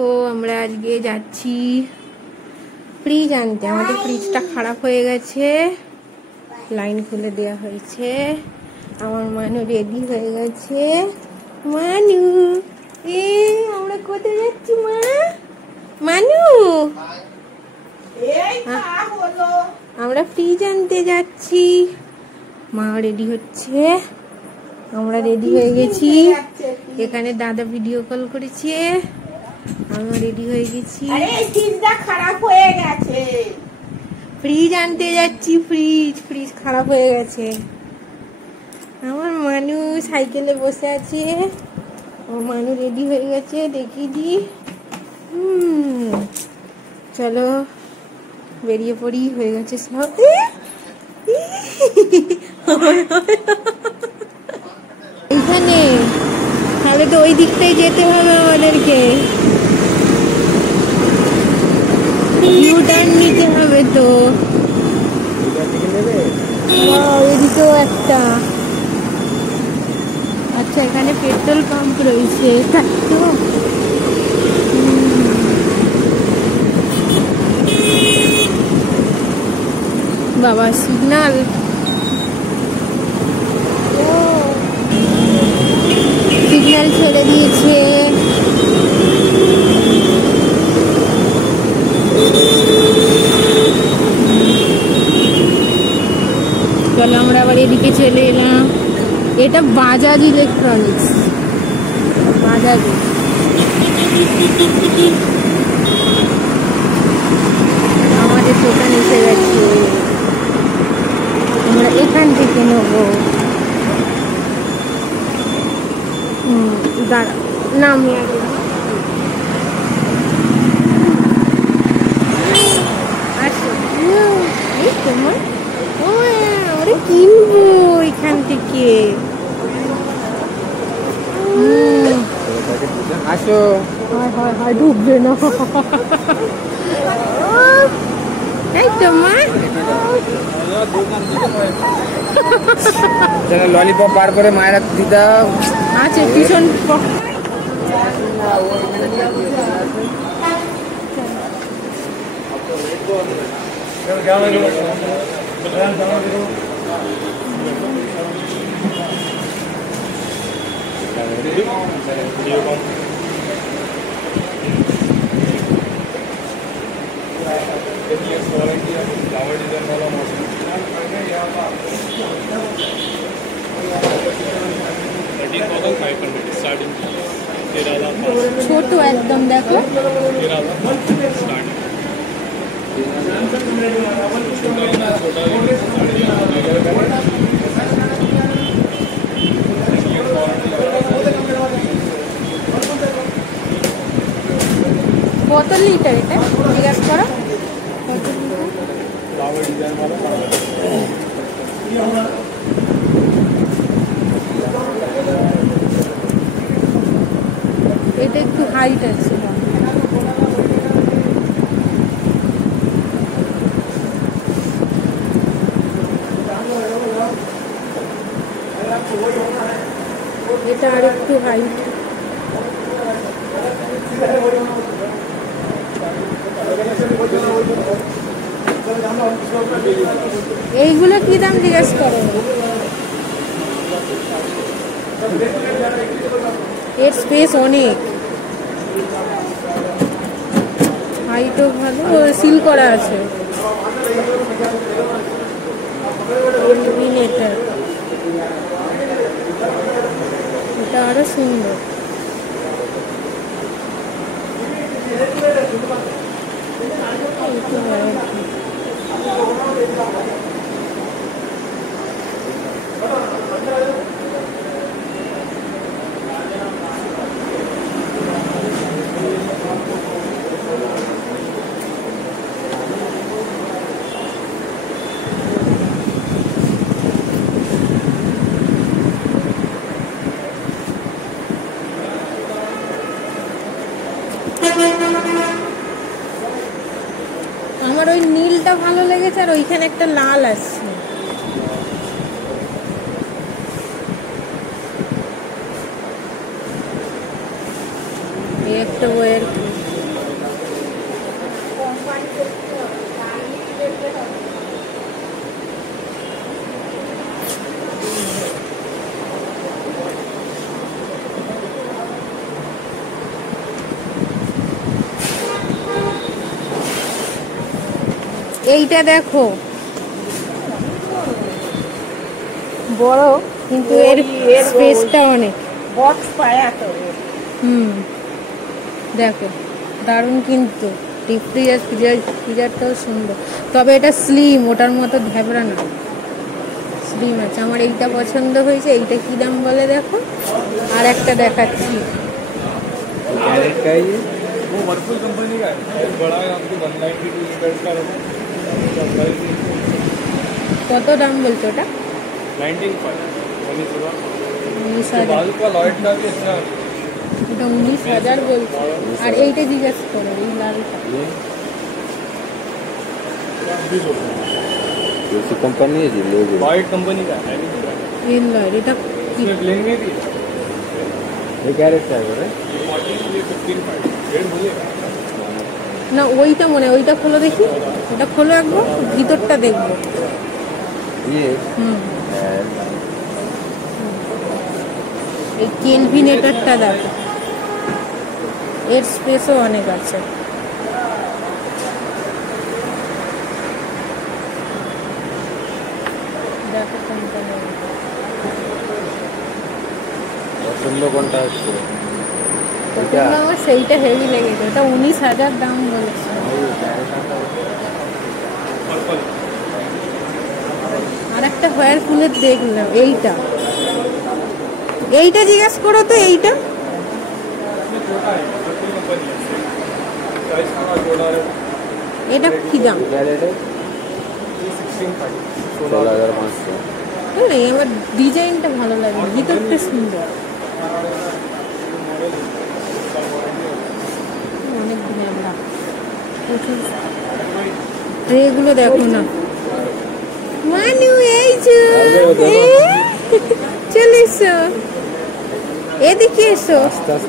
দেখো আমরা আজকে যাচ্ছি ফ্রিজ আনতে। আমাদের ফ্রিজটা খারাপ হয়ে গেছে, লাইন খুলে দেওয়া হয়েছে। আমার মানু রেডি হয়ে গেছে। মানু আমরা কোথায় যাচ্ছি মা? মানু আমরা ফ্রিজ আনতে যাচ্ছি। মা রেডি হচ্ছে, আমরা রেডি হয়ে গেছি। এখানে দাদা ভিডিও কল করেছে, আমরা রেডি হয়ে গেছি। ফ্রিজটা খারাপ হয়ে গেছে, ফ্রিজ আনতে যাচ্ছি। ফ্রিজ খারাপ হয়ে গেছে। আমার মানু সাইকেলে বসে আছে, আমার মানু রেডি হয়ে গেছে। দেখি দি, চলো বেরিয়ে পড়ি। হয়ে গেছে সব। এখানে তাহলে তো ওই দিকটাই যেতে হবে আমাদেরকে, ইউ টার্ন নিতে হবে তো। এদিকেও একটা, আচ্ছা এখানে পেট্রোল পাম্প রয়েছে, তাই তো। বাবা সিগন্যাল, সিগন্যাল ছেড়ে দিয়েছে। চলো আমরা আবার এদিকে চলে এলাম। এটা বাজাজ ইলেকট্রনিক্স, বাজাজ। আমাদের দোকান এসে গেছে, আমরা এখান থেকে নেবো। দাঁড়া, নামি আগে। তোমার আমরা কিনবো এখান থেকে। আসো, হয় ডুববে না, তাই তোমার। ললিপপ বার করে মায়েরা দিদা আছে টিউশন। ছোট একদম, দেখো কত লিটার এটা জিজ্ঞাসা করো। এটা একটু হাইট আছে। এটা আর একটু হাইট। এইগুলো কি দাম জিজ্ঞেস করো? এর স্পেস অনেক, হাইটও ভালো, সিল করা আছে। এটা আরো সুন্দর। আমার ওই নীলটা ভালো লেগেছে, আর ওইখানে একটা লাল আছে। একটা ওয়ার এইটা দেখো, বড় কিন্তু এর স্পেসটা অনেক। বক্স পায়া তো দেখো দারুণ, কিন্তু ডিপ ফ্রিজারটাও সুন্দর, তবে এটা স্লিম, ওটার মতো ধ্যাবড়া না, স্লিম আছে। আমার এইটা পছন্দ হয়েছে। এইটা কি দাম বলে দেখো, আর একটা দেখাচ্ছি। कैरेट का है ये वो वर्लपुल कंपनी का है, बड़ा है आपको 192 लीटर का होगा। কত দাম বলছো ওটা? 19.5 19,000। बाल का लॉयड का भी अच्छा है। এটা 19,000 বলছো। আর এইটা জিজ্ঞেস করো, এই লালটা। ये सी कंपनी है जी, लोगो लॉयड कंपनी का है। এই লয়, এটা কি? इसमें ब्लेंग में भी है। ये कैरेट का है रे ये 14 ये 15 डेढ़ बोलेगा। না ওইটা মনে হয়, ওইটা খোলো দেখি, ওটা খোলো একবার, ভিতরটা দেখবো। ये है এই কেলভিনেটরটা দেখো, এর স্পেসও অনেক আছে। দেখো কোনটা নেব। पसंद कोनটা হচ্ছে প্রথমে আমার সেইটা হেভি লেগেছে, ওটা 19,000 দাম বলেছে। আর একটা হোয়ারপুলের দেখলাম, এইটা এইটা জিজ্ঞেস করো তো, এইটা এটা কি দাম? कैरेट है 16,500 এই আমার ডিজাইনটা ভালো লাগে, ভিতরটা সুন্দর, অনেক ঝামেলা, প্রচুর। ট্রেগুলো দেখো না, মানু এই যে চলে এসো, এদিকে এসো। আস্তে আস্তে